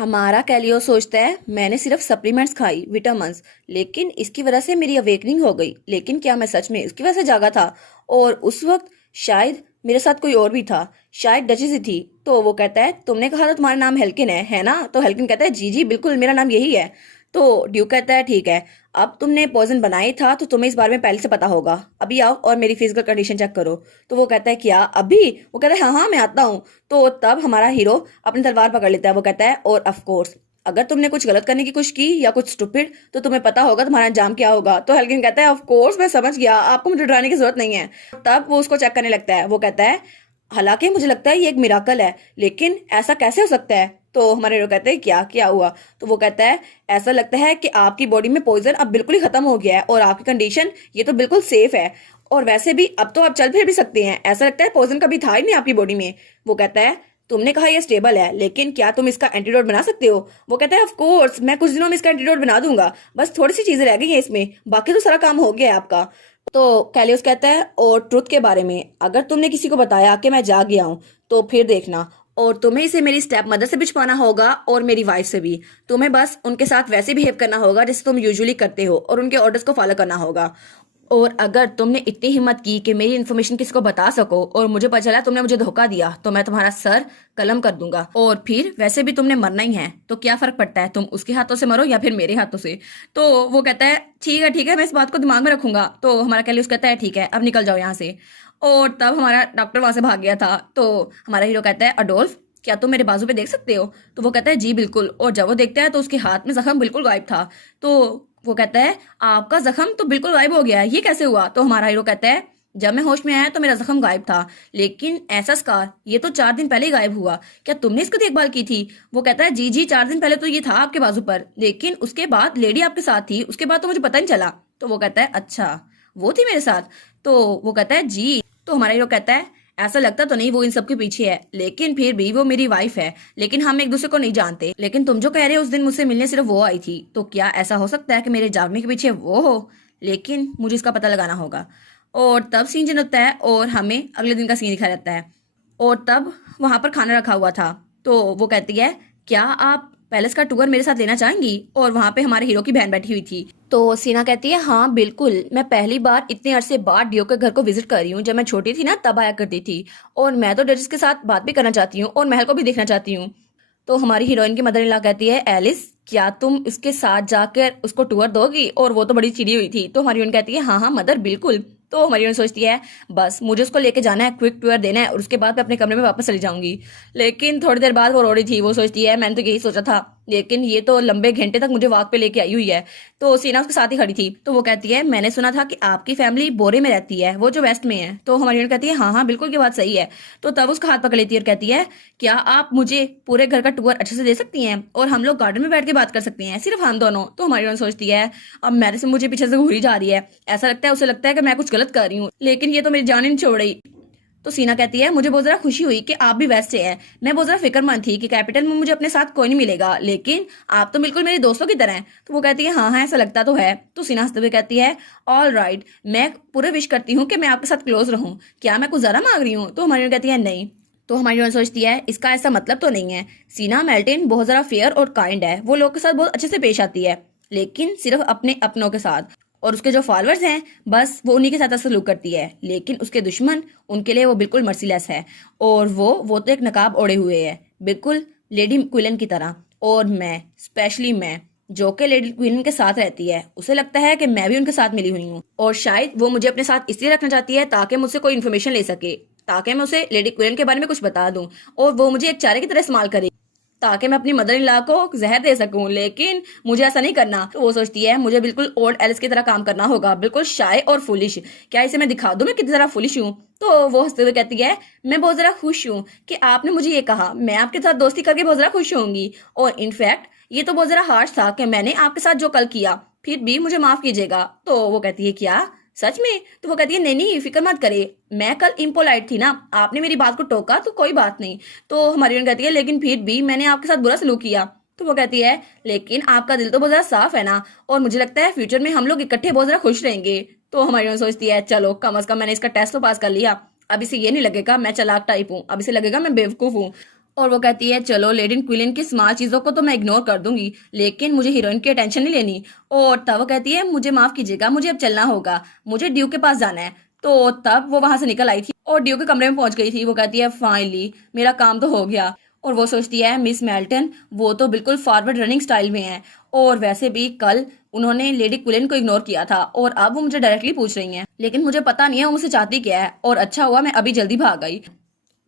हमारा कैलियो सोचता है मैंने सिर्फ सप्लीमेंट्स खाई विटामिन्स, लेकिन इसकी वजह से मेरी अवेकनिंग हो गई। लेकिन क्या मैं सच में इसकी वजह से जागा था? और उस वक्त शायद मेरे साथ कोई और भी था, शायद डचेस ही थी। तो वो कहता है तुमने कहा था तुम्हारा नाम हेल्किन है ना? तो हेल्किन कहता है जी जी बिल्कुल मेरा नाम यही है। तो ड्यूक कहता है ठीक है, अब तुमने पॉइजन बनाई था तो तुम्हें इस बारे में पहले से पता होगा। अभी आओ और मेरी फिजिकल कंडीशन चेक करो। तो वो कहता है क्या अभी? वो कहता है हाँ हाँ मैं आता हूँ। तो तब हमारा हीरो अपनी तलवार पकड़ लेता है। वो कहता है और ऑफ कोर्स अगर तुमने कुछ गलत करने की कोशिश की या कुछ स्टूपिड तो तुम्हें पता होगा तुम्हारा अंजाम क्या होगा। तो हेल्किन कहता है ऑफ कोर्स मैं समझ गया, आपको मुझे डराने की जरूरत नहीं है। तब वो उसको चेक करने लगता है। वो कहता है हालांकि मुझे लगता है ये एक मिराकल है, लेकिन ऐसा कैसे हो सकता है? तो हमारे हीरो कहते हैं क्या क्या हुआ? तो वो कहता है ऐसा लगता है कि आपकी बॉडी में पॉइजन अब बिल्कुल ही खत्म हो गया है और आपकी कंडीशन ये तो बिल्कुल सेफ है। और वैसे भी अब तो आप चल फिर भी सकते हैं। ऐसा लगता है पॉइजन कभी था ही नहीं आपकी बॉडी में। वो कहता है तुमने कहा ये स्टेबल है, लेकिन क्या तुम इसका एंटीडोट बना सकते हो? वो कहता है ऑफ कोर्स मैं कुछ दिनों में इसका एंटीडोट बना दूंगा, बस थोड़ी सी चीजें रह गई हैं इसमें, बाकी तो सारा काम हो गया है आपका। तो कैलियोस कहता है और ट्रुथ के बारे में, अगर तुमने किसी को बताया कि मैं जा गया हूँ तो फिर देखना, और तुम्हें इसे मेरी स्टेप मदर से भी छुपाना होगा और मेरी वाइफ से भी। तुम्हें बस उनके साथ वैसे बिहेव करना होगा जैसे तुम यूजुअली करते हो और उनके ऑर्डर्स को फॉलो करना होगा। और अगर तुमने इतनी हिम्मत की कि मेरी इन्फॉर्मेशन किसी को बता सको और मुझे पता चला तुमने मुझे धोखा दिया तो मैं तुम्हारा सर कलम कर दूंगा। और फिर वैसे भी तुमने मरना ही है तो क्या फर्क पड़ता है तुम उसके हाथों से मरो या फिर मेरे हाथों से। तो वो कहता है ठीक है मैं इस बात को दिमाग में रखूंगा। तो हमारा कैलियस कहता है ठीक है अब निकल जाओ यहाँ से। और तब हमारा डॉक्टर वहां से भाग गया था। तो हमारा हीरो कहता है अडोल्फ क्या तुम मेरे बाजू पे देख सकते हो? तो वो कहता है जी बिल्कुल। और जब वो देखता है तो उसके हाथ में जख्म बिल्कुल गायब था। तो वो कहता है आपका जख्म तो बिल्कुल गायब हो गया है, ये कैसे हुआ? तो हमारा हीरो कहता है जब मैं होश में आया तो मेरा जख्म गायब था, लेकिन ऐसा स्कार ये तो 4 दिन पहले ही गायब हुआ। क्या तुमने इसकी देखभाल की थी? वो कहता है जी जी 4 दिन पहले तो ये था आपके बाजू पर, लेकिन उसके बाद लेडी आपके साथ थी, उसके बाद तो मुझे पता नहीं चला। तो वो कहता है अच्छा वो थी मेरे साथ? तो वो कहता है जी। तो हमारा हीरो कहता है ऐसा लगता तो नहीं वो इन सब के पीछे है, लेकिन फिर भी वो मेरी वाइफ है, लेकिन हम एक दूसरे को नहीं जानते। लेकिन तुम जो कह रहे हो उस दिन मुझसे मिलने सिर्फ वो आई थी, तो क्या ऐसा हो सकता है कि मेरे जागने के पीछे वो हो? लेकिन मुझे इसका पता लगाना होगा। और तब सीन चेंज होता है और हमें अगले दिन का सीन दिखाया जाता है। और तब वहां पर खाना रखा हुआ था। तो वो कहती है क्या आप पैलेस का टूर मेरे साथ लेना चाहेंगी? और वहां पे हमारे हीरो की बहन बैठी हुई थी। तो सीना कहती है हाँ बिल्कुल, मैं पहली बार इतने अरसे बाद डियो के घर को विजिट कर रही हूँ। जब मैं छोटी थी ना तब आया करती थी, और मैं तो डचेस के साथ बात भी करना चाहती हूँ और महल को भी देखना चाहती हूँ। तो हमारी हीरोइन की मदर इन लॉ कहती है एलिस क्या तुम उसके साथ जाकर उसको टूर दोगी? और वो तो बड़ी चिड़ी हुई थी। तो हमारी हीरोइन कहती है हाँ हाँ मदर बिल्कुल। तो हमारी हीरोइन सोचती है बस मुझे उसको लेके जाना है, क्विक टूर देना है और उसके बाद मैं अपने कमरे में वापस चली जाऊंगी। लेकिन थोड़ी देर बाद वो रो रही थी। वो सोचती है मैंने तो यही सोचा था, लेकिन ये तो लंबे घंटे तक मुझे वॉक पे लेके आई हुई है। तो सीना उसके साथ ही खड़ी थी। तो वो कहती है मैंने सुना था कि आपकी फैमिली बोरे में रहती है, वो जो वेस्ट में है। तो हमारी हीरोइन कहती है हाँ हाँ बिल्कुल की बात सही है। तो तब उसका हाथ पकड़ लेती है और कहती है क्या आप मुझे पूरे घर का टूर अच्छे से दे सकती हैं और हम लोग गार्डन में बैठ के बात कर सकते हैं सिर्फ हम दोनों। तो हमारी हीरोइन सोचती है अब मेरे से मुझे पीछे से घूरी जा रही है, ऐसा लगता है उसे लगता है कि मैं कुछ गलत कर रही हूँ, लेकिन ये तो मेरी जान ही नहीं छोड़ रही। तो सीना कहती है मुझे बहुत ज्यादा खुशी हुई कि आप भी वेस्ट से हैं। मैं बहुत ज्यादा फिक्रमंद थी कि कैपिटल में मुझे अपने साथ कोई नहीं मिलेगा, लेकिन आप तो बिल्कुल मेरे दोस्तों की तरह हैं। तो वो कहती है हाँ हाँ ऐसा लगता तो है। तो सीना हंसते हुए कहती है ऑल राइट, मैं पूरे विश करती हूँ कि मैं आपके साथ क्लोज रहूं। क्या मैं कुछ ज्यादा मांग रही हूँ? तो हमारी कहती है नहीं। तो हमारी हीरोइन सोचती है इसका ऐसा मतलब तो नहीं है। सीना मेल्टिन बहुत ज्यादा फेयर और काइंड है, वो लोग के साथ बहुत अच्छे से पेश आती है, लेकिन सिर्फ अपने अपनों के साथ, और उसके जो फॉलोअर्स हैं बस वो उन्हीं के साथ सलूक करती है। लेकिन उसके दुश्मन उनके लिए वो बिल्कुल मर्सीलेस है, और वो तो एक नकाब ओढ़े हुए है बिल्कुल लेडी क्विलन की तरह। और मैं स्पेशली मैं जो कि लेडी क्वीन के साथ रहती है, उसे लगता है कि मैं भी उनके साथ मिली हुई हूँ, और शायद वो मुझे अपने साथ इसलिए रखना चाहती है ताकि मुझसे कोई इन्फॉर्मेशन ले सके, ताकि मैं उसे लेडी क्वीन के बारे में कुछ बता दूं और वो मुझे एक चारे की तरह इस्तेमाल करे ताकि मैं अपनी मदर इन लॉ को जहर दे सकूं। लेकिन मुझे ऐसा नहीं करना। तो वो सोचती है मुझे बिल्कुल ओल्ड एलिस की तरह काम करना होगा, बिल्कुल शाय और फुलिश। क्या इसे मैं दिखा दूं मैं कितनी ज्यादा फुलिश हूँ? तो वो हंसते हुए कहती है मैं बहुत ज्यादा खुश हूँ कि आपने मुझे ये कहा, मैं आपके साथ दोस्ती करके बहुत ज्यादा खुश होंगी। और इनफैक्ट ये तो बहुत ज्यादा हार्श था कि मैंने आपके साथ जो कल किया, फिर भी मुझे माफ कीजिएगा। तो वो कहती है क्या सच में? तो वो कहती है नहीं नहीं फिक्र मत करे, मैं कल इम्पोलाइट थी ना, आपने मेरी बात को टोका तो कोई बात नहीं। तो हमारी बहन कहती है लेकिन फिर भी मैंने आपके साथ बुरा सलूक किया। तो वो कहती है लेकिन आपका दिल तो बहुत ज्यादा साफ है ना, और मुझे लगता है फ्यूचर में हम लोग इकट्ठे बहुत ज्यादा खुश रहेंगे। तो हमारी बहन सोचती है चलो कम अज कम मैंने इसका टेस्ट तो पास कर लिया, अब इसे ये नहीं लगेगा मैं चालाक टाइप हूँ, अब इसे लगेगा मैं बेवकूफ हूँ। और वो कहती है चलो लेडी क्विलिन की स्मॉल चीज़ों को तो मैं इग्नोर कर दूंगी, लेकिन मुझे हीरोइन की अटेंशन नहीं लेनी। और तब वो कहती है मुझे माफ़ कीजिएगा, मुझे अब चलना होगा, मुझे ड्यूक के पास जाना है। तो तब वो वहां से निकल आई थी और ड्यूक के कमरे में पहुंच गई थी। वो कहती है फाइनली मेरा काम तो हो गया। और वो सोचती है मिस मेल्टन वो तो बिल्कुल फॉरवर्ड रनिंग स्टाइल में है, और वैसे भी कल उन्होंने लेडी क्विलिन को इग्नोर किया था और अब वो मुझे डायरेक्टली पूछ रही हैं, लेकिन मुझे पता नहीं है वो मुझसे चाहती क्या है, और अच्छा हुआ मैं अभी जल्दी भाग गई।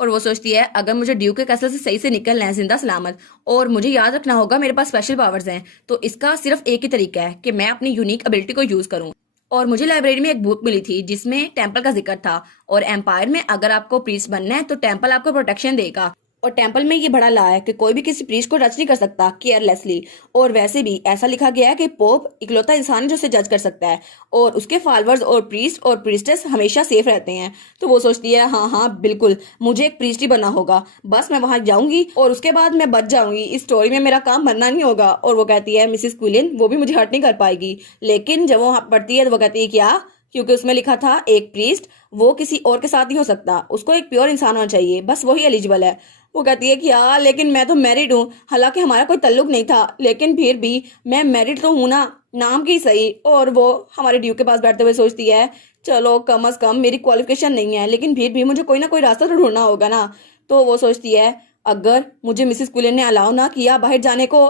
और वो सोचती है अगर मुझे ड्यूक के कैसल से सही से निकलना है जिंदा सलामत, और मुझे याद रखना होगा मेरे पास स्पेशल पावर्स हैं, तो इसका सिर्फ एक ही तरीका है कि मैं अपनी यूनिक एबिलिटी को यूज करूं। और मुझे लाइब्रेरी में एक बुक मिली थी जिसमें टेम्पल का जिक्र था, और एम्पायर में अगर आपको प्रीस्ट बनना है तो टेम्पल आपको प्रोटेक्शन देगा। और टेम्पल में ये बड़ा ला है कि कोई भी किसी प्रीस्ट को टच नहीं कर सकता केयरलेसली। और वैसे भी ऐसा लिखा गया है कि पोप इकलौता इंसान है जो उसे जज कर सकता है, और उसके फॉलोअर्स और प्रीस्ट और प्रीस्टेस हमेशा सेफ रहते हैं। तो वो सोचती है हाँ हाँ बिल्कुल मुझे एक प्रीस्ट ही बनना होगा, बस मैं वहां जाऊंगी और उसके बाद मैं बच जाऊंगी, इस स्टोरी में मेरा काम बनना नहीं होगा। और वो कहती है मिसिस क्विलिन वो भी मुझे हर्ट नहीं कर पाएगी। लेकिन जब वो पढ़ती है तो वो कहती है क्या, क्योंकि उसमें लिखा था एक प्रीस्ट वो किसी और के साथ नहीं हो सकता, उसको एक प्योर इंसान होना चाहिए, बस वही एलिजिबल है। वो कहती है कि यार लेकिन मैं तो मैरिड हूँ, हालांकि हमारा कोई ताल्लुक नहीं था, लेकिन फिर भी मैं मैरिड तो हूँ ना, नाम की सही। और वो हमारे ड्यू के पास बैठते हुए सोचती है चलो कम अज कम मेरी क्वालिफिकेशन नहीं है, लेकिन फिर भी मुझे कोई ना कोई रास्ता तो ढूंढना होगा ना। तो वो सोचती है अगर मुझे मिसिस क्विलिन ने अलाउ ना किया बाहर जाने को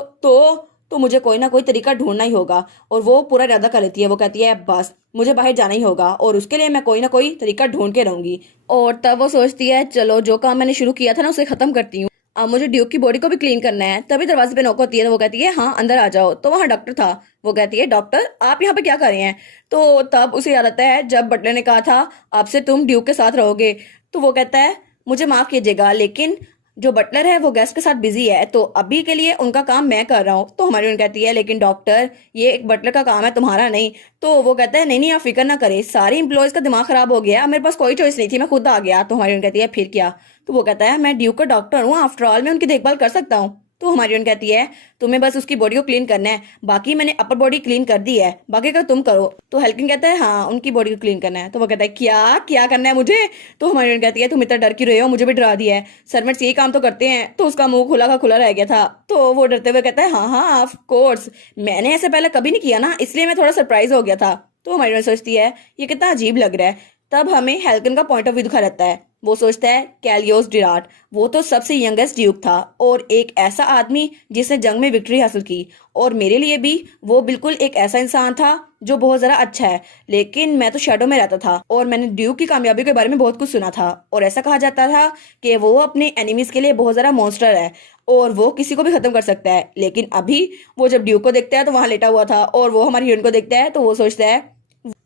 तो मुझे कोई ना कोई तरीका ढूंढना ही होगा। और वो पूरा इरादा कर लेती है, वो कहती है बस मुझे बाहर जाना ही होगा और उसके लिए मैं कोई ना कोई तरीका ढूंढ के रहूंगी। और तब वो सोचती है चलो जो काम मैंने शुरू किया था ना उसे खत्म करती हूँ, अब मुझे ड्यूक की बॉडी को भी क्लीन करना है। तभी दरवाजे पे नॉक होती है तो वो कहती है हाँ अंदर आ जाओ। तो वहाँ डॉक्टर था। वो कहती है डॉक्टर आप यहाँ पे क्या कर रहे हैं। तो तब उसे याद आता है जब बटलर ने कहा था आपसे तुम ड्यूक के साथ रहोगे। तो वो कहता है मुझे माफ कीजिएगा लेकिन जो बटलर है वो गेस्ट के साथ बिजी है, तो अभी के लिए उनका काम मैं कर रहा हूँ। तो हमारी उन कहती है लेकिन डॉक्टर ये एक बटलर का काम है तुम्हारा नहीं। तो वो कहता है नहीं नहीं आप फिक्र ना करें, सारे इंप्लॉयज का दिमाग खराब हो गया, मेरे पास कोई चॉइस नहीं थी, मैं खुद आ गया। तो हमारी उन कहती है फिर क्या। तो वो कहता है मैं ड्यूक का डॉक्टर हूँ, आफ्टर ऑल मैं उनकी देखभाल कर सकता हूँ। तो हमारी उन कहती है तुम्हें बस उसकी बॉडी को क्लीन करना है, बाकी मैंने अपर बॉडी क्लीन कर दी है, बाकी का तुम करो। तो हेल्किन कहता है हाँ उनकी बॉडी को क्लीन करना है। तो वो कहता है क्या क्या करना है मुझे। तो हमारी उन कहती है तुम इतना डर क्यों रहे हो, मुझे भी डरा दिया है, सर्वेंट्स यही काम तो करते हैं। तो उसका मुंह खुला का खुला रह गया था। तो वो डरते हुए कहता है हाँ हाँ ऑफ कोर्स मैंने ऐसे पहले कभी नहीं किया ना, इसलिए मैं थोड़ा सरप्राइज हो गया था। तो हमारी उन सोचती है ये कितना अजीब लग रहा है। तब हमें हेल्कन का पॉइंट ऑफ व्यू दिखा रहता है। वो सोचता है कैलियोस डिराट वो तो सबसे यंगेस्ट ड्यूक था और एक ऐसा आदमी जिसने जंग में विक्ट्री हासिल की, और मेरे लिए भी वो बिल्कुल एक ऐसा इंसान था जो बहुत ज़रा अच्छा है। लेकिन मैं तो शेडो में रहता था और मैंने ड्यूक की कामयाबी के बारे में बहुत कुछ सुना था, और ऐसा कहा जाता था कि वो अपने एनिमीज के लिए बहुत ज़रा मॉन्स्टर है और वो किसी को भी खत्म कर सकता है। लेकिन अभी वो जब ड्यूक को देखता है तो वहां लेटा हुआ था, और वो हमारी हीरोइन को देखता है तो वो सोचता है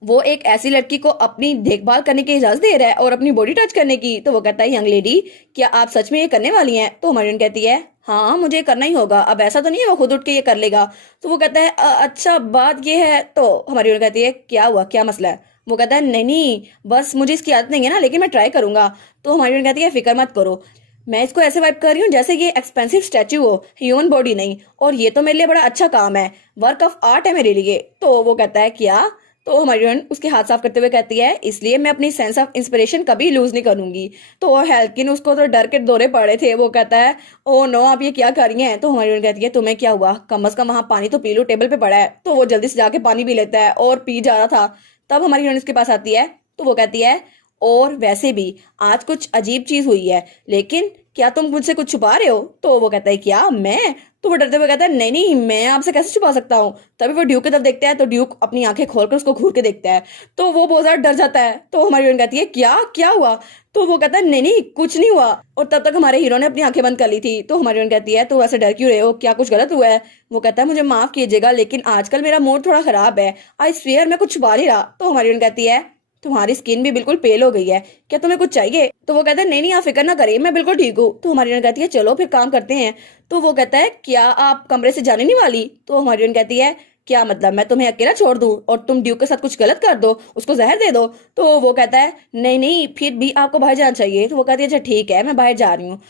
वो एक ऐसी लड़की को अपनी देखभाल करने की इजाजत दे रहा है और अपनी बॉडी टच करने की। तो वो कहता है यंग लेडी क्या आप सच में ये करने वाली हैं। तो हमारी कहती है हाँ मुझे करना ही होगा, अब ऐसा तो नहीं है वो खुद उठ के ये कर लेगा। तो वो कहता है अच्छा बात ये है। तो हमारी कहती है क्या हुआ क्या मसला है। वो कहता है नहीं नहीं बस मुझे इसकी आदत नहीं है ना, लेकिन मैं ट्राई करूंगा। तो हमारी कहती है फिक्र मत करो, मैं इसको ऐसे वाइप कर रही हूँ जैसे ये एक्सपेंसिव स्टैचू हो, ह्यूमन बॉडी नहीं, और ये तो मेरे लिए बड़ा अच्छा काम है, वर्क ऑफ आर्ट है मेरे लिए। तो वो कहता है क्या। तो हमारी उसके हाथ साफ करते हुए कहती है इसलिए मैं अपनी सेंस ऑफ इंस्पिरेशन कभी लूज नहीं करूंगी। तो हेल्किन उसको तो डर के दौरे पड़े थे। वो कहता है ओ नो आप ये क्या कर रही हैं। तो हमारी कहती है तुम्हें क्या हुआ, कम अज कम वहां पानी तो पी लो, टेबल पे पड़ा है। तो वो जल्दी से जाके पानी पी लेता है और पी जा रहा था। तब हमारी उसके पास आती है तो वो कहती है और वैसे भी आज कुछ अजीब चीज हुई है, लेकिन क्या तुम मुझसे कुछ छुपा रहे हो। तो वो कहता है क्या मैं। तो वो डरते हुए कहता है नहीं नहीं मैं आपसे कैसे छुपा सकता हूँ। तभी वो ड्यूक की तरफ देखता है तो ड्यूक अपनी आंखें खोलकर उसको घूर के देखता है, तो वो बहुत ज्यादा डर जाता है। तो हमारी हीरोइन कहती है क्या क्या हुआ। तो वो कहता है नहीं नहीं कुछ नहीं हुआ। और तब तक हमारे हीरो ने अपनी आंखें बंद कर ली थी। तो हमारी हीरोइन कहती है तो वैसे डर क्यों रहे हो, क्या कुछ गलत हुआ है। वो कहता है मुझे माफ कीजिएगा लेकिन आजकल मेरा मूड थोड़ा खराब है, आई स्वेयर मैं कुछ छुपा नहीं रहा। तो हमारी हीरोइन कहती है तुम्हारी स्किन भी बिल्कुल पेल हो गई है, क्या तुम्हें कुछ चाहिए। तो वो कहता है नहीं नहीं आप फिक्र ना करिए मैं बिल्कुल ठीक हूँ। तो हमारी कहती है चलो फिर काम करते हैं। तो वो कहता है क्या आप कमरे से जाने नहीं वाली। तो हमारी कहती है क्या मतलब मैं तुम्हें अकेला छोड़ दूं और तुम ड्यूक के साथ कुछ गलत कर दो, उसको जहर दे दो। तो वो कहता है नहीं नहीं फिर भी आपको बाहर जाना चाहिए। तो वो कहती है अच्छा ठीक है मैं बाहर जा रही हूँ।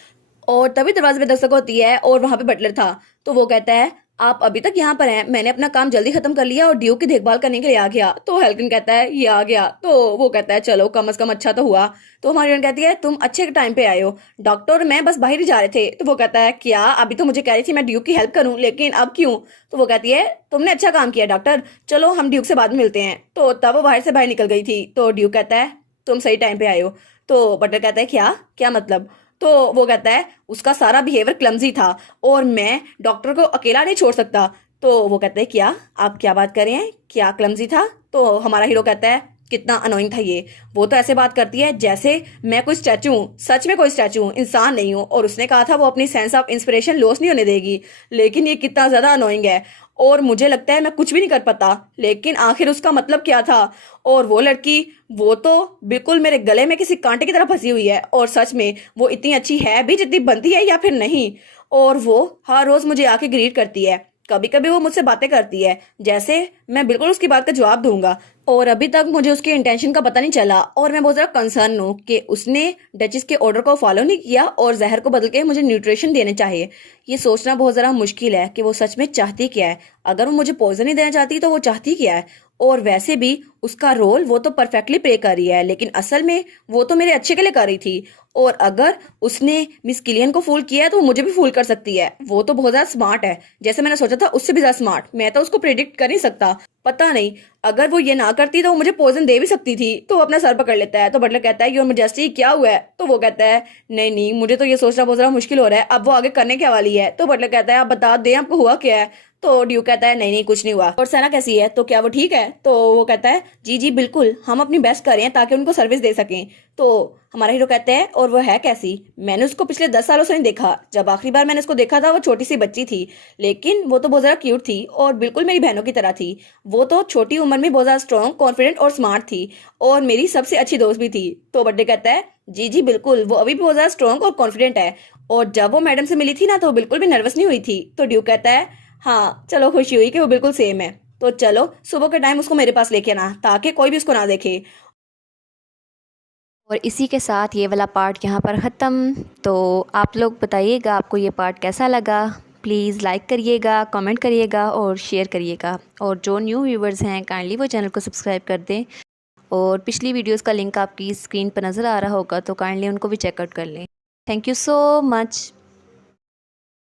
और तभी दरवाजे पे दस्तक होती है और वहां पे बटलर था। तो वो कहता है आप अभी तक यहाँ पर हैं, मैंने अपना काम जल्दी खत्म कर लिया और ड्यूक की देखभाल करने के लिए आ गया। तो हेल्किन कहता है ये आ गया, तो वो कहता है चलो कम से कम अच्छा तो हुआ। तो हमारी हीरोइन कहती है तुम अच्छे टाइम पे आए हो, डॉक्टर और मैं बस बाहर ही जा रहे थे। तो वो कहता है क्या, अभी तो मुझे कह रही थी मैं ड्यूक की हेल्प करूं, लेकिन अब क्यों? तो वो कहती है तुमने अच्छा काम किया डॉक्टर, चलो हम ड्यूक से बाद में मिलते हैं। तो तब वो बाहर से बाहर निकल गई थी। तो ड्यूक कहता है तुम सही टाइम पे आए हो। तो बटलर कहता है क्या क्या मतलब? तो वो कहता है उसका सारा बिहेवियर क्लमजी था और मैं डॉक्टर को अकेला नहीं छोड़ सकता। तो वो कहते हैं क्या, आप क्या बात कर रहे हैं, क्या क्लमजी था? तो हमारा हीरो कहता है कितना अनोइंग था ये, वो तो ऐसे बात करती है जैसे मैं कोई स्टैचू हूँ, सच में कोई स्टैचू हूँ, इंसान नहीं हूँ। और उसने कहा था वो अपनी सेंस ऑफ इंस्पिरेशन लॉस नहीं होने देगी, लेकिन ये कितना ज्यादा अनोइंग है और मुझे लगता है मैं कुछ भी नहीं कर पाता। लेकिन आखिर उसका मतलब क्या था? और वो लड़की, वो तो बिल्कुल मेरे गले में किसी कांटे की तरह फंसी हुई है और सच में वो इतनी अच्छी है भी जितनी बनती है या फिर नहीं। और वो हर रोज मुझे आके ग्रीट करती है, कभी कभी वो मुझसे बातें करती है जैसे मैं बिल्कुल उसकी बात का जवाब दूंगा। और अभी तक मुझे उसके इंटेंशन का पता नहीं चला और मैं बहुत ज़्यादा कंसर्न हूँ कि उसने डचिस के ऑर्डर को फॉलो नहीं किया और जहर को बदल के मुझे न्यूट्रिशन देने चाहिए। ये सोचना बहुत ज़्यादा मुश्किल है कि वो सच में चाहती क्या है। अगर वो मुझे पॉइजन ही देना चाहती तो वो चाहती क्या है? और वैसे भी उसका रोल वो तो परफेक्टली प्ले कर रही है, लेकिन असल में वो तो मेरे अच्छे के लिए कर रही थी। और अगर उसने मिस किलियन को फूल किया है तो वो मुझे भी फूल कर सकती है। वो तो बहुत ज्यादा स्मार्ट है, जैसे मैंने सोचा था उससे भी ज्यादा स्मार्ट। मैं तो उसको प्रिडिक्ट कर नहीं सकता, पता नहीं अगर वो ये ना करती तो वो मुझे पॉइजन दे भी सकती थी। तो वो अपना सर पकड़ लेता है। तो बटलर कहता है योर मैजेस्टी क्या हुआ है? तो वो कहता है नहीं नहीं, मुझे तो ये सोचना बहुत ज्यादा मुश्किल हो रहा है, अब वो आगे करने क्या वाली है। तो बटलर कहता है आप बता दें आपको हुआ क्या है? तो ड्यूक कहता है नहीं नहीं कुछ नहीं हुआ। और सना कैसी है, तो क्या वो ठीक है? तो वो कहता है जी जी बिल्कुल, हम अपनी बेस्ट कर रहे हैं ताकि उनको सर्विस दे सकें। तो हमारा हीरो कहते हैं और वो है कैसी? मैंने उसको पिछले 10 सालों से नहीं देखा, जब आखिरी बार मैंने उसको देखा था वो छोटी सी बच्ची थी, लेकिन वो तो बहुत ज्यादा क्यूट थी और बिल्कुल मेरी बहनों की तरह थी। वो तो छोटी उम्र में बहुत ज्यादा स्ट्रॉन्ग, कॉन्फिडेंट और स्मार्ट थी और मेरी सबसे अच्छी दोस्त भी थी। तो बर्थडे कहता है जी जी बिल्कुल, वो अभी भी बहुत ज्यादा स्ट्रॉन्ग और कॉन्फिडेंट है और जब वो मैडम से मिली थी ना तो वो बिल्कुल भी नर्वस नहीं हुई थी। तो ड्यूक कहता है हाँ चलो, खुशी हुई कि वो बिल्कुल सेम है। तो चलो सुबह के टाइम उसको मेरे पास लेके आना ताकि कोई भी उसको ना देखे। और इसी के साथ ये वाला पार्ट यहाँ पर ख़त्म। तो आप लोग बताइएगा आपको ये पार्ट कैसा लगा। प्लीज़ लाइक करिएगा, कमेंट करिएगा और शेयर करिएगा। और जो न्यू व्यूवर्स हैं काइंडली वो चैनल को सब्सक्राइब कर दें। और पिछली वीडियोस का लिंक आपकी स्क्रीन पर नज़र आ रहा होगा तो काइंडली उनको भी चेकआउट कर लें। Thank you so much.